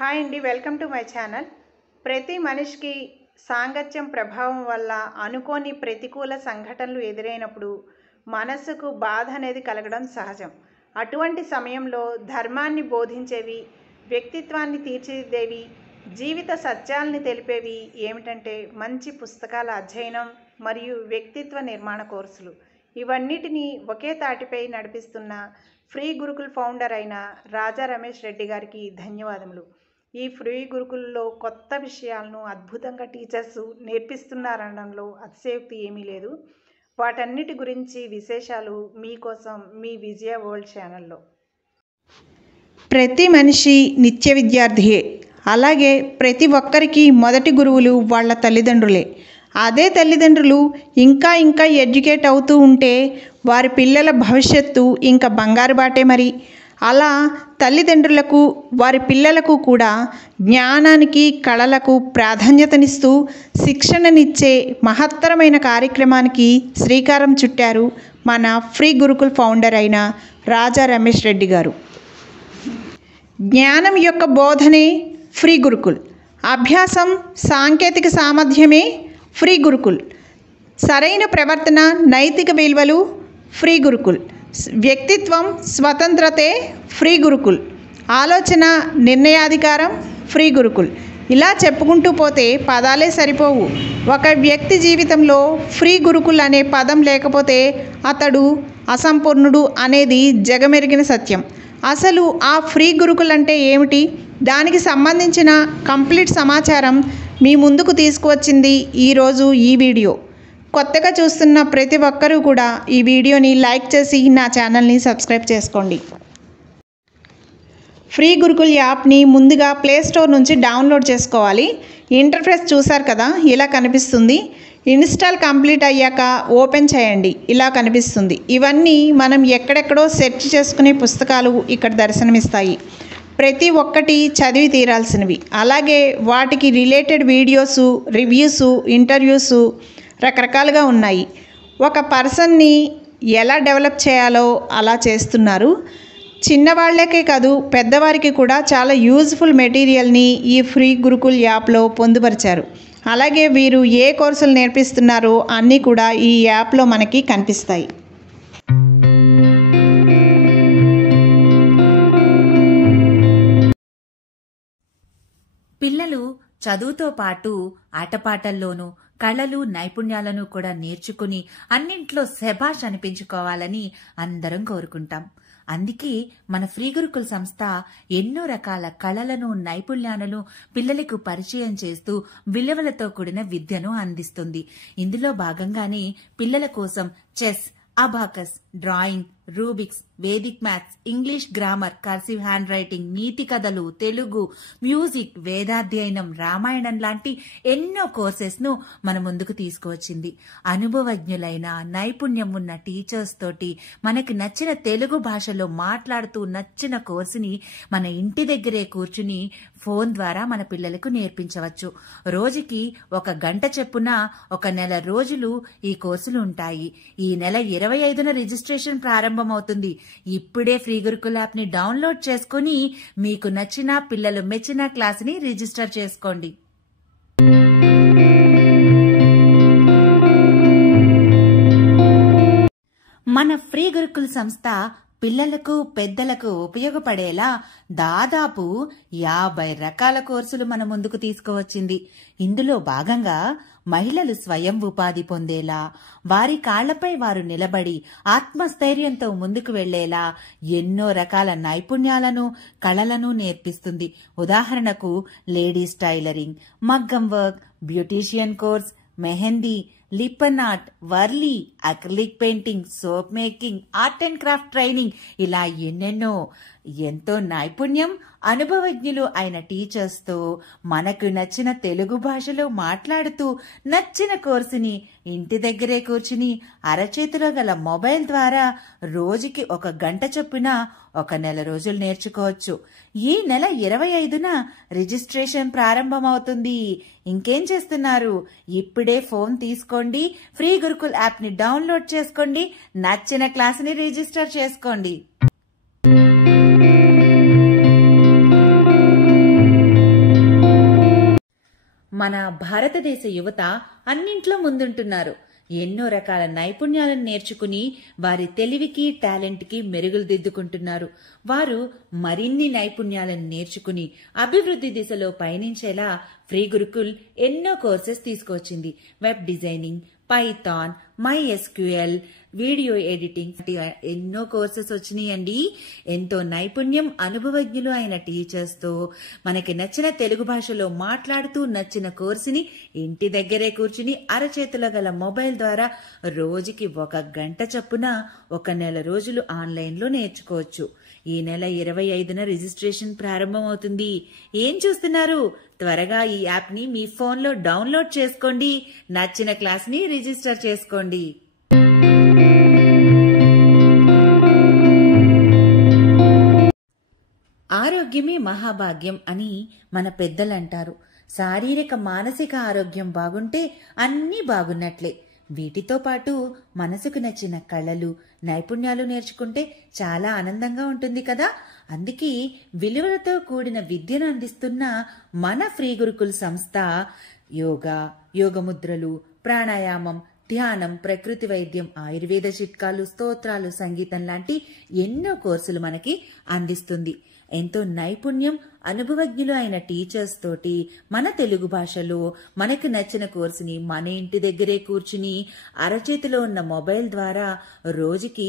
Hi అండి, welcome to my channel. ప్రతి మనిషికి సాంగత్యం ప్రభావం వల్ల అనుకోని ప్రతికూల సంఘటనలు ఎదురైనప్పుడు మనసుకు బాధ అనేది కలగడం సహజం. అటువంటి సమయంలో ధర్మాన్ని బోధించేవి, వ్యక్తిత్వాన్ని తీర్చిదిద్దేవి, జీవిత సత్యాల్ని తెలిపేవి ఏమిటంటే మంచి పుస్తకాల అధ్యయనం మరియు వ్యక్తిత్వ నిర్మాణ కోర్సులు. ఇవన్నిటినీ ఒకే తాటిపై నడిపిస్తున్న ఫ్రీ గురుకుల్ ఫౌండర్ అయిన రాజా రమేష్ రెడ్డి గారికి ధన్యవాదములు. ఈ ఫ్రీ గురుకుల్లో కొత్త విషయాలను అద్భుతంగా టీచర్స్ నేర్పిస్తున్నారనడంలో అతిశయోక్తి ఏమీ లేదు. వాటన్నిటి గురించి విశేషాలు మీకోసం మీ విజయ వరల్డ్ ఛానల్లో. ప్రతి మనిషి నిత్య విద్యార్థియే. అలాగే ప్రతి ఒక్కరికి మొదటి గురువులు వాళ్ళ తల్లిదండ్రులే. అదే తల్లిదండ్రులు ఇంకా ఎడ్యుకేట్ అవుతూ ఉంటే వారి పిల్లల భవిష్యత్తు ఇంకా బంగారు బాటే. మరి అలా తల్లిదండ్రులకు వారి పిల్లలకు కూడా జ్ఞానానికి, కళలకు ప్రాధాన్యతనిస్తూ శిక్షణనిచ్చే మహత్తరమైన కార్యక్రమానికి శ్రీకారం చుట్టారు మన ఫ్రీ గురుకుల్ ఫౌండర్ అయిన రాజా రమేష్ రెడ్డి గారు. జ్ఞానం యొక్క బోధనే ఫ్రీ గురుకుల్, అభ్యాసం సాంకేతిక సామర్థ్యమే ఫ్రీ గురుకుల్, సరైన ప్రవర్తన నైతిక విలువలు ఫ్రీ గురుకుల్, వ్యక్తిత్వం స్వతంత్రతే ఫ్రీ గురుకుల్, ఆలోచన నిర్ణయాధికారం ఫ్రీ గురుకుల్. ఇలా చెప్పుకుంటూ పోతే పదాలే సరిపోవు. ఒక వ్యక్తి జీవితంలో ఫ్రీ గురుకుల్ అనే పదం లేకపోతే అతడు అసంపూర్ణుడు అనేది జగమెరిగిన సత్యం. అసలు ఆ ఫ్రీ గురుకుల్ అంటే ఏమిటి, దానికి సంబంధించిన కంప్లీట్ సమాచారం మీ ముందుకు తీసుకువచ్చింది ఈరోజు ఈ వీడియో. కొత్తగా చూస్తున్న ప్రతి ఒక్కరూ కూడా ఈ వీడియోని లైక్ చేసి నా ఛానల్ని సబ్స్క్రైబ్ చేసుకోండి. ఫ్రీ గురుకుల్ యాప్ని ముందుగా ప్లే స్టోర్ నుంచి డౌన్లోడ్ చేసుకోవాలి. ఇంటర్ఫేస్ చూసారు కదా, ఇలా కనిపిస్తుంది. ఇన్స్టాల్ కంప్లీట్ అయ్యాక ఓపెన్ చేయండి, ఇలా కనిపిస్తుంది. ఇవన్నీ మనం ఎక్కడెక్కడో సెర్చ్ చేసుకునే పుస్తకాలు ఇక్కడ దర్శనమిస్తాయి. ప్రతి ఒక్కటి చదివి తీరాల్సినవి. అలాగే వాటికి రిలేటెడ్ వీడియోసు, రివ్యూసు, ఇంటర్వ్యూసు రకరకాలుగా ఉన్నాయి. ఒక పర్సన్ని ఎలా డెవలప్ చేయాలో అలా చేస్తున్నారు. చిన్నవాళ్లకే కాదు పెద్దవారికి కూడా చాలా యూజ్ఫుల్ మెటీరియల్ని ఈ ఫ్రీ గురుకుల్ యాప్లో పొందుపరిచారు. అలాగే వీరు ఏ కోర్సులు నేర్పిస్తున్నారో అన్నీ కూడా ఈ యాప్లో మనకి కనిపిస్తాయి. పిల్లలు చదువుతో పాటు ఆటపాటల్లోనూ కళలు, నైపుణ్యాలను కూడా నేర్చుకుని అన్నింట్లో శభాష్ అనిపించుకోవాలని అందరం కోరుకుంటాం. అందుకే మన ఫ్రీ గురుకుల్ సంస్థ ఎన్నో రకాల కళలను, నైపుణ్యాలను పిల్లలకు పరిచయం చేస్తూ విలువలతో కూడిన విద్యను అందిస్తుంది. ఇందులో భాగంగానే పిల్లల కోసం chess, abacus, drawing, Rubik's, Vedic maths, English grammar, cursive hand writing, నీతి కథలు, తెలుగు, మ్యూజిక్, వేదాధ్యయనం, రామాయణం లాంటి ఎన్నో కోర్సెస్ ను మన ముందుకు తీసుకువచ్చింది. అనుభవజ్ఞులైన, నైపుణ్యం ఉన్న టీచర్స్ తోటి మనకి నచ్చిన తెలుగు భాషలో మాట్లాడుతూ నచ్చిన కోర్సుని మన ఇంటి దగ్గరే కూర్చుని ఫోన్ ద్వారా మన పిల్లలకు నేర్పించవచ్చు. రోజుకి 1 గంట చెప్పున 1 నెల రోజులు ఈ కోర్సులు ఉంటాయి. ఈ నెల 25న రిజిస్ట్రేషన్ ప్రారంభమవుతుంది. ఇప్పుడే ఫ్రీ గురుకుల్ యాప్ ని డౌన్లోడ్ చేసుకుని మీకు నచ్చిన, పిల్లలు మెచ్చిన క్లాస్ ని రిజిస్టర్ చేసుకోండి. మన ఫ్రీ గురుకుల్ సంస్థ పిల్లలకు, పెద్దలకు ఉపయోగపడేలా దాదాపు 50 రకాల కోర్సులు మన ముందుకు తీసుకువచ్చింది. ఇందులో భాగంగా మహిళలు స్వయం ఉపాధి పొందేలా, వారి కాళ్లపై వారు నిలబడి ఆత్మస్థైర్యంతో ముందుకు వెళ్లేలా ఎన్నో రకాల నైపుణ్యాలను, కళలను నేర్పిస్తుంది. ఉదాహరణకు లేడీస్ టైలరింగ్, మగ్గం work, beautician course, mehndi, Lippan art, Warli, acrylic painting, soap making, art and craft training, ఇలా ఎన్నెన్నో. ఎంతో నైపుణ్యం, అనుభవజ్ఞులు అయిన టీచర్స్ తో మనకు నచ్చిన తెలుగు భాషలో మాట్లాడుతూ నచ్చిన కోర్సుని ఇంటి దగ్గరే కూర్చుని అరచేతిలో గల మొబైల్ ద్వారా రోజుకి 1 గంట చొప్పున 1 నెల రోజులు నేర్చుకోవచ్చు. ఈ నెల 25న రిజిస్ట్రేషన్ ప్రారంభమవుతుంది. ఇంకేం చేస్తున్నారు? ఇప్పుడే ఫోన్ తీసుకోండి, ఫ్రీ గురుకుల్ యాప్ ని డౌన్లోడ్ చేసుకోండి, నచ్చిన క్లాస్ ని రిజిస్టర్ చేసుకోండి. మన భారతదేశ యువత అన్నింట్లో ముందుంటున్నారు. ఎన్నో రకాల నైపుణ్యాలను నేర్చుకుని వారి తెలివికి టాలెంట్కి మెరుగులు దిద్దుకుంటున్నారు. వారు మరిన్ని నైపుణ్యాలను నేర్చుకుని అభివృద్ధి దిశలో పయనించేలా ఫ్రీ గురుకుల్ ఎన్నో కోర్సెస్ తీసుకొచ్చింది. Web designing, Python, MySQL, video editing ఎన్నో కోర్సెస్ వచ్చినాయండి. ఎంతో నైపుణ్యం, అనుభవజ్ఞులు అయిన టీచర్స్తో మనకి నచ్చిన తెలుగు భాషలో మాట్లాడుతూ నచ్చిన కోర్సుని ఇంటి దగ్గరే కూర్చుని అరచేతిలో గల మొబైల్ ద్వారా రోజుకి 1 గంట చొప్పున 1 నెల రోజులు ఆన్లైన్లో నేర్చుకోవచ్చు. ఈ నెల 25న రిజిస్ట్రేషన్ ప్రారంభమవుతుంది. ఏం చూస్తున్నారు? త్వరగా ఈ యాప్ని మీ ఫోన్లో డౌన్లోడ్ చేసుకోండి. నచ్చిన క్లాస్ని రిజిస్టర్ చేసుకోండి. ఆరోగ్యమే మహాభాగ్యం అని మన పెద్దలంటారు. శారీరక మానసిక ఆరోగ్యం బాగుంటే అన్నీ బాగున్నట్లే. వీటితో పాటు మనసుకు నచ్చిన కళలు, నైపుణ్యాలు నేర్చుకుంటే చాలా ఆనందంగా ఉంటుంది కదా. అందుకే విలువలతో కూడిన విద్యను అందిస్తున్న మన ఫ్రీ గురుకుల్ సంస్థ యోగా, యోగముద్రలు, ప్రాణాయామం, ధ్యానం, ప్రకృతి వైద్యం, ఆయుర్వేద చిట్కాలు, స్తోత్రాలు, సంగీతం లాంటి ఎన్నో కోర్సులు మనకి అందిస్తుంది. ఎంతో నైపుణ్యం, అనుభవజ్ఞులు అయిన టీచర్స్ తోటి మన తెలుగు భాషలో మనకు నచ్చిన కోర్సుని మన ఇంటి దగ్గరే కూర్చుని అరచేతిలో ఉన్న మొబైల్ ద్వారా రోజుకి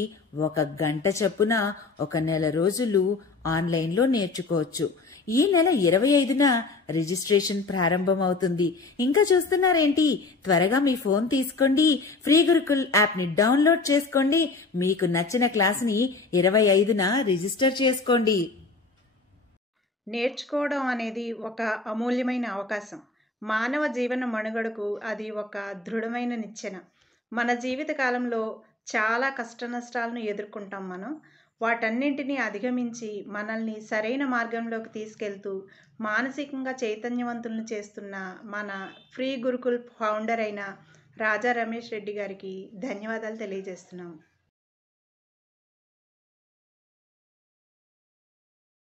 1 గంట చొప్పున 1 నెల రోజులు ఆన్లైన్లో నేర్చుకోవచ్చు. ఈ నెల 25న రిజిస్ట్రేషన్ ప్రారంభమవుతుంది. ఇంకా చూస్తున్నారేంటి? త్వరగా మీ ఫోన్ తీసుకోండి, ఫ్రీ గురుకుల్ యాప్ని డౌన్లోడ్ చేసుకోండి. మీకు నచ్చిన క్లాస్ని 25న రిజిస్టర్ చేసుకోండి. నేర్చుకోవడం అనేది ఒక అమూల్యమైన అవకాశం. మానవ జీవన మనుగడకు అది ఒక దృఢమైన నిచ్చెన. మన జీవిత కాలంలో చాలా కష్ట నష్టాలను ఎదుర్కొంటాం మనం. వాటన్నింటినీ అధిగమించి మనల్ని సరైన మార్గంలోకి తీసుకెళ్తూ మానసికంగా చైతన్యవంతులను చేస్తున్న మన ఫ్రీ గురుకుల్ ఫౌండర్ అయిన రాజా రమేష్ రెడ్డి గారికి ధన్యవాదాలు తెలియజేస్తున్నాము.